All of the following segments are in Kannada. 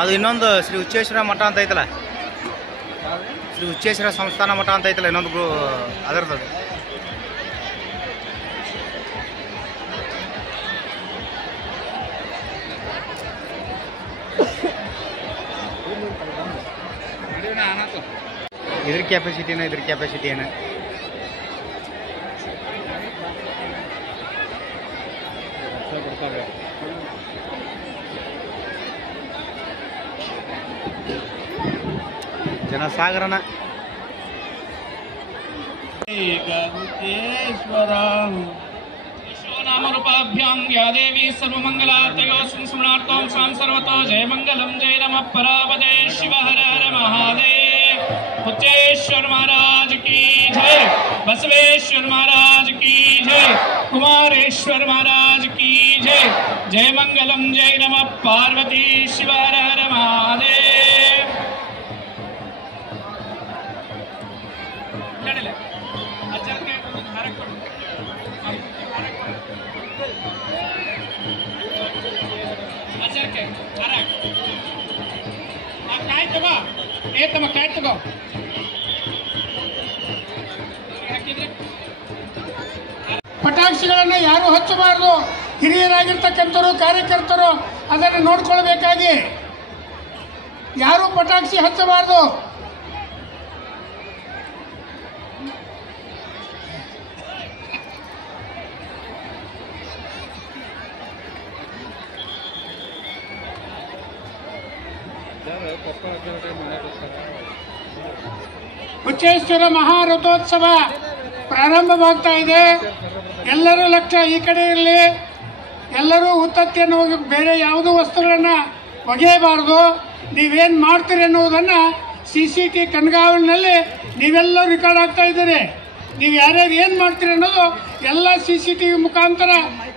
ಅದು ಇನ್ನೊಂದು ಶ್ರೀ ಹುಚ್ಚೇಶ್ವರ ಮಠ ಅಂತ ಐತಲ್ಲ, ಶ್ರೀ ಹುಚ್ಚೇಶ್ವರ ಸಂಸ್ಥಾನ ಮಠ ಅಂತ ಐತಲ್ಲ ಇನ್ನೊಂದು ಅದರದ್ದು. ಇದ್ರ ಕ್ಯಾಪಾಸಿಟಿ ಏನು ಜನಸಾಗರನ नामरूपाभ्यां या देवी सर्वमंगलार्तयो संस्मरणार्थं स्वां सर्वतो जय मंगलम जय नमः परापदे शिव हर हर महादेव। उच्चेश्वर महाराज की जय, बसवेश्वर महाराज की जय, कुमारेश्वर महाराज की जय। जय मंगलम जय नमः पार्वती शिव हर हर महादेव। ಪಟಾಕ್ಷಿಗಳನ್ನು ಯಾರು ಹಚ್ಚಬಾರದು. ಹಿರಿಯರಾಗಿರ್ತಕ್ಕಂಥವರು ಕಾರ್ಯಕರ್ತರು ಅದನ್ನು ನೋಡ್ಕೊಳ್ಬೇಕಾಗಿ ಯಾರು ಪಟಾಕ್ಷಿ ಹಚ್ಚಬಾರದು. ಹುಚ್ಚೇಶ್ವರ ಮಹಾರಥೋತ್ಸವ ಪ್ರಾರಂಭವಾಗ್ತಾ ಇದೆ. ಎಲ್ಲರೂ ಲಕ್ಷ್ಯ ಈ ಕಡೆ ಇರಲಿ. ಎಲ್ಲರೂ ಉತ್ತತ್ತಿಯನ್ನು ಹೋಗಿ ಬೇರೆ ಯಾವುದೂ ವಸ್ತುಗಳನ್ನು ಒಗೆಯಬಾರದು. ನೀವೇನು ಮಾಡ್ತೀರಿ ಅನ್ನೋದನ್ನು CCTV ಕಣ್ಗಾವಲಿನಲ್ಲಿ ನೀವೆಲ್ಲರೂ ರೆಕಾರ್ಡ್ ಆಗ್ತಾ ಇದ್ದೀರಿ. ನೀವು ಯಾರ್ಯಾರು ಏನು ಮಾಡ್ತೀರಿ ಅನ್ನೋದು ಎಲ್ಲ CCTV ಮುಖಾಂತರ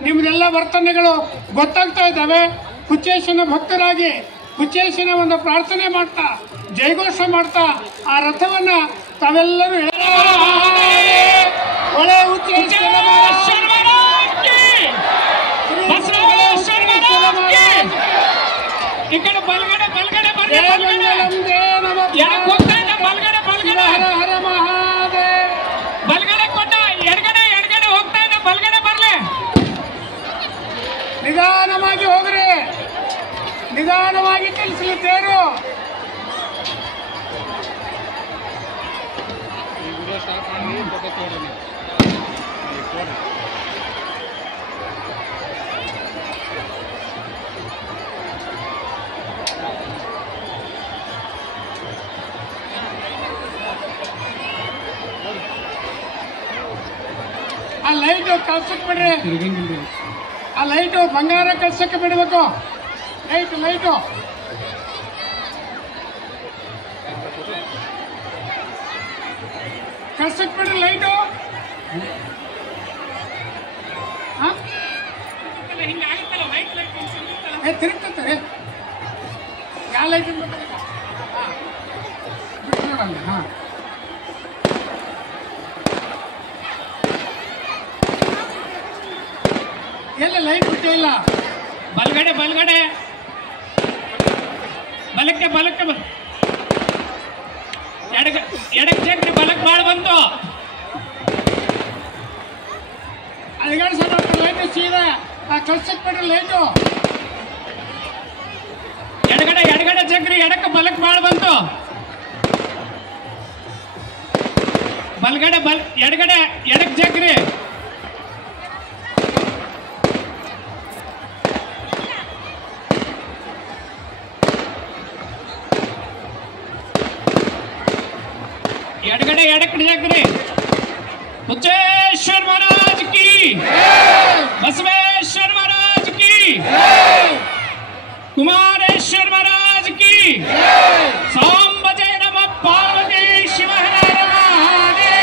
ನಿಮ್ಮದೆಲ್ಲ ವರ್ತನೆಗಳು ಗೊತ್ತಾಗ್ತಾ ಇದ್ದಾವೆ. ಹುಚ್ಚೇಶ್ವರನ ಭಕ್ತರಾಗಿ ಹುಚ್ಚೇಶ್ವರನ ಒಂದು ಪ್ರಾರ್ಥನೆ ಮಾಡ್ತಾ ಜಯಘೋಷ ಮಾಡ್ತಾ ಆ ರಥವನ್ನು ತಾವೆಲ್ಲರೂ ಒಳ್ಳೆ ಹುಚ್ಚೇಶ್ವರ ಈ ಕಡೆ ಬಲಗಡೆ ಬಲಗಡೆ ಬಲಗಡೆ ಕೊಟ್ಟ ಎಡಗಡೆ ಎಡಗಡೆ ಹೋಗ್ತಾ ಇದೆ. ಬಲಗಡೆ ಬರ್ಲಿ, ನಿಧಾನವಾಗಿ ಹೋಗ್ರಿ, ನಿಧಾನವಾಗಿ ಚಲಿಸಲಿ ತೇರು. ಆ ಲೈಟು ಕಳ್ಸಕ್ ಬಿಡ್ರಿ, ಆ ಲೈಟು ಬಂಗಾರ ಕಳ್ಸಕ್ಕೆ ಬಿಡ್ಬೇಕು. ಲೈಟು ಕಳ್ಸಕ್ ಬಿಡ್ರಿ. ಲೈಟು ತಿರುಗ್ತದೆ. ಯಾವ ಲೈಟ್ ಹಾಂ ಎಲ್ಲ ಲೈಟ್ ಬಿಟ್ಟೇ ಇಲ್ಲ. ಬಲಗಡೆ ಬಲಗಡೆ ಬಲಕ್ಕೆ ಬಲಕ್ಕೆ ಎಡಕ್ಕೆ ಚಕ್ರಿ ಬಲಕ್ಕೆ ಬಾಳ ಬಂತು. ಅಲ್ಲಿಗಾಡಿ ಸರ್ ಲೈಟು ಸೀದಾ ಕಳ್ಸಕ್ ಬಿಡ್ರಿ. ಲೈಟು ಎಡಗಡೆ ಎಡಗಡೆ ಚಕ್ರಿ ಎಡಕ್ಕೆ ಬಲಕ್ಕೆ ಬಾಳ ಬಂತು. ಬಲಗಡೆ ಎಡಗಡೆ ಎಡಕ್ಕೆ ಚಕ್ರಿ ಎಡಗಡೆ ಎಡಕ್ಕೆ ಚಕ್ರಿ. उच्चेश्वर महाराज की, बसवेश्वर महाराज की, कुमारेश्वर महाराज की, सांब जय नमः पार्वती शिव हर हर महादेव।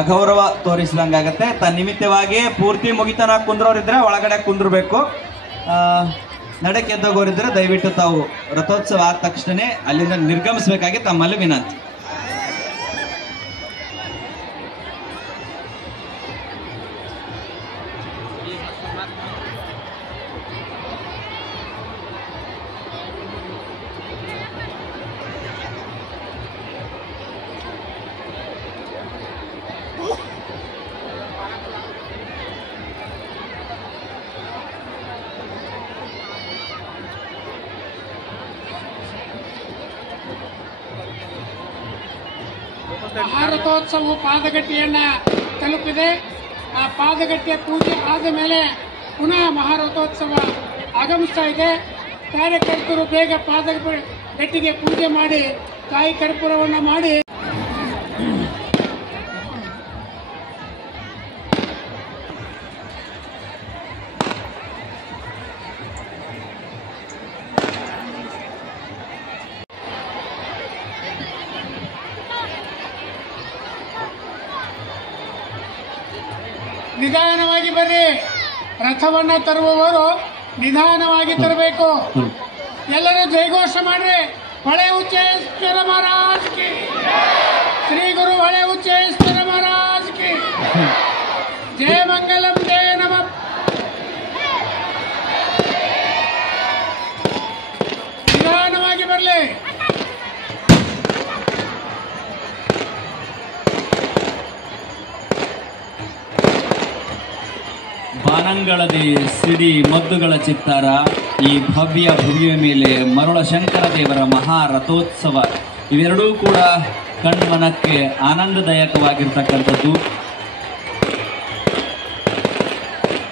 ಅಗೌರವ ತೋರಿಸಿದಂಗಾಗತ್ತೆ. ತನ್ನಿಮಿತ್ತವಾಗಿ ಪೂರ್ತಿ ಮುಗಿತನ ಕುಂದ್ರೋರಿದ್ರೆ ಒಳಗಡೆ ಕುಂದ್ರಬೇಕು. ನಡೆಕ್ಕೆ ಎದ್ದೋಗೋರಿದ್ರೆ ದಯವಿಟ್ಟು ತಾವು ರಥೋತ್ಸವ ಆದ ತಕ್ಷಣ ಅಲ್ಲಿಂದ ನಿರ್ಗಮಿಸಬೇಕಾಗಿ ತಮ್ಮಲ್ಲಿ ವಿನಂತಿ. ಮಹಾರಥೋತ್ಸವವು ಪಾದಗಟ್ಟಿಯನ್ನ ತಲುಪಿದೆ. ಆ ಪಾದಗಟ್ಟಿಯ ಪೂಜೆ ಆದ ಮೇಲೆ ಪುನಃ ಮಹಾರಥೋತ್ಸವ ಆಗಮಿಸ್ತಾ ಇದೆ. ಕಾರ್ಯಕರ್ತರು ಬೇಗ ಪಾದಗಟ್ಟಿಗೆ ಪೂಜೆ ಮಾಡಿ ಕಾಯಿ ಕರ್ಪೂರವನ್ನು ಮಾಡಿ ನಿಧಾನವಾಗಿ ಬರ್ರಿ. ರಥವನ್ನ ತರುವವರು ನಿಧಾನವಾಗಿ ತರಬೇಕು. ಎಲ್ಲರೂ ಜಯಘೋಷ ಮಾಡ್ರಿ. ಹೊಳೆ ಉಚ್ಚೇಶ್ವರ ಮಹಾರಾಜ್ ಕಿ, ಶ್ರೀ ಗುರು ಹೊಳೆ ಉಚ್ಚೇಶ್ವರ ಮಹಾರಾಜ್ ಕಿ ಜಯ ಮಂಗಲಂ ಜಯ ನಮಃ. ನಿಧಾನವಾಗಿ ಬರ್ಲಿ. ಬಾನಂಗಳದಿ ಸಿಡಿ ಮದ್ದುಗಳ ಚಿತ್ತಾರ, ಈ ಭವ್ಯ ಭುವಿಯ ಮೇಲೆ ಮರುಳ ಶಂಕರ ದೇವರ ಮಹಾರಥೋತ್ಸವ ಇವೆರಡೂ ಕೂಡ ಕಣ್ಮನಕ್ಕೆ ಆನಂದದಾಯಕವಾಗಿರ್ತಕ್ಕಂಥದ್ದು.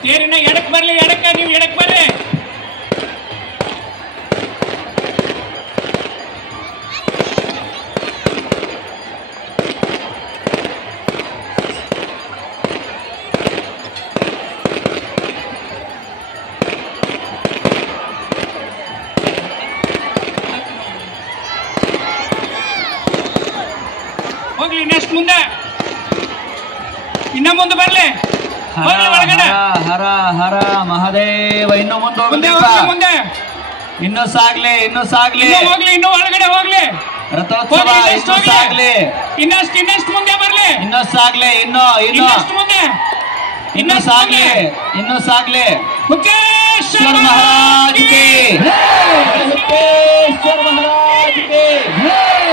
ತೇರಿನ ಎಡಕ್ಕೆ ಬರ್ಲಿ, ಎಡಕ್ಕೆ ನೀವು ಎಡಕ್ಕೆ ಬರ್ರಿ. ಹೋಗ್ಲಿ ನೆಕ್ಸ್ಟ್ ಮುಂದೆ, ಇನ್ನ ಮುಂದೆ ಬರ್ಲಿ. ಹರ ಹರ ಮಹಾದೇವ. ಇನ್ನು ಮುಂದೆ ಮುಂದೆ ಮುಂದೆ ಇನ್ನು ಸಾಗ್ಲಿ, ಇನ್ನು ಸಾಗ್ಲಿ, ಹೋಗ್ಲಿ, ಇನ್ನು ಒಳಗಡೆ ಹೋಗ್ಲಿ. ರಥೋತ್ಸವ ಇನ್ನು ಸಾಗ್ಲಿ, ಇನ್ನಷ್ಟು ಮುಂದೆ ಬರ್ಲಿ. ಇನ್ನು ಸಾಗ್ಲಿ, ಇನ್ನು ಮುಂದೆ ಇನ್ನು ಸಾಗ್ಲಿ, ಇನ್ನು ಸಾಗ್ಲಿ. ಮುಖೇಶ್ವರ ಮಹಾರಾಜ್ ಕಿ, ಮುಖೇಶ್ವರ ಮಹಾರಾಜ್ ಕಿ,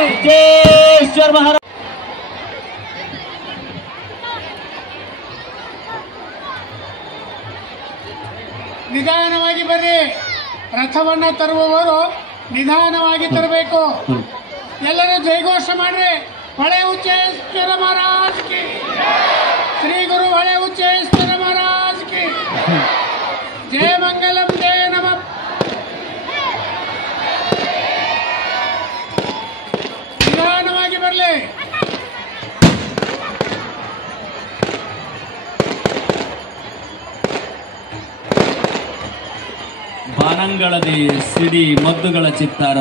ಮುಖೇಶ್ವರ ಮಹಾರಾಜ್. ನಿಧಾನವಾಗಿ ಬರ್ರಿ. ರಥವನ್ನ ತರುವವರು ನಿಧಾನವಾಗಿ ತರಬೇಕು. ಎಲ್ಲರೂ ಜಯಘೋಷ ಮಾಡ್ರಿ. ಹೊಳೆ ಉಚ್ಚೇಶ್ವರ ಮಹಾರಾಜ್ ಕಿ, ಶ್ರೀ ಗುರು ಹೊಳೆ ಉಚ್ಚೇಶ್ವರ ಮಹಾರಾಜ್ ಕಿ ಜಯ ಮಂಗಲಂ ಜಯ ನಮಃ. ನಿಧಾನವಾಗಿ ಬರ್ಲಿ. ಬಾನಂಗಳದಿ ಸಿಡಿ ಮದ್ದುಗಳ ಚಿತ್ತಾರ,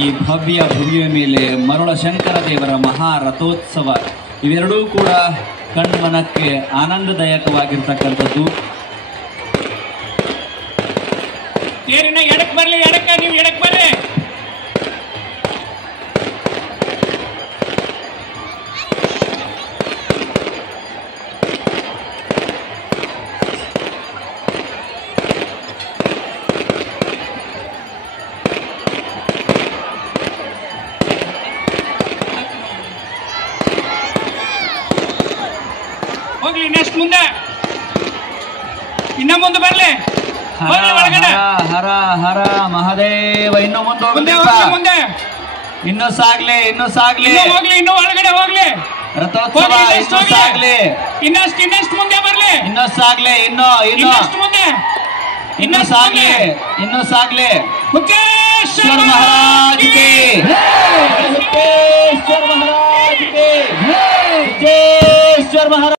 ಈ ಭವ್ಯ ಭುವಿಯ ಮೇಲೆ ಮರುಳ ಶಂಕರ ದೇವರ ಮಹಾರಥೋತ್ಸವ ಇವೆರಡೂ ಕೂಡ ಕಣ್ಮನಕ್ಕೆ ಆನಂದದಾಯಕವಾಗಿರ್ತಕ್ಕಂಥದ್ದು. ತೇರಿನ ಎಡಕ್ಕೆ ಬರ್ಲಿ, ಎಡಕ್ಕೆ ನೀವು ಎಡಕ್ಕೆ ಬರ್ರಿ. ಹೋಗ್ಲಿ ನೆಕ್ಸ್ಟ್ ಮುಂದೆ, ಇನ್ನ ಮುಂದೆ ಬರ್ಲಿ. ಹರ ಹರ ಮಹಾದೇವ. ಇನ್ನು ಮುಂದೆ ಮುಂದೆ ಇನ್ನು ಸಾಗ್ಲಿ, ಇನ್ನು ಸಾಗ್ಲಿ, ಹೋಗ್ಲಿ, ಇನ್ನು ಒಳಗಡೆ ಹೋಗ್ಲಿ. ರಥೋತ್ಸವ ಇನ್ನು ಸಾಗ್ಲಿ, ಇನ್ನಷ್ಟು ಮುಂದೆ ಬರ್ಲಿ. ಇನ್ನು ಸಾಗ್ಲಿ, ಇನ್ನು ಮುಂದೆ ಇನ್ನು ಸಾಗ್ಲಿ, ಇನ್ನು ಸಾಗ್ಲಿ. ಮುಖೇಶ್ವರ ಮಹಾರಾಜ್ ಕಿ, ಮುಖೇಶ್ವರ ಮಹಾರಾಜ್ ಕಿ, ಮುಖೇಶ್ವರ ಮಹಾರಾಜ್.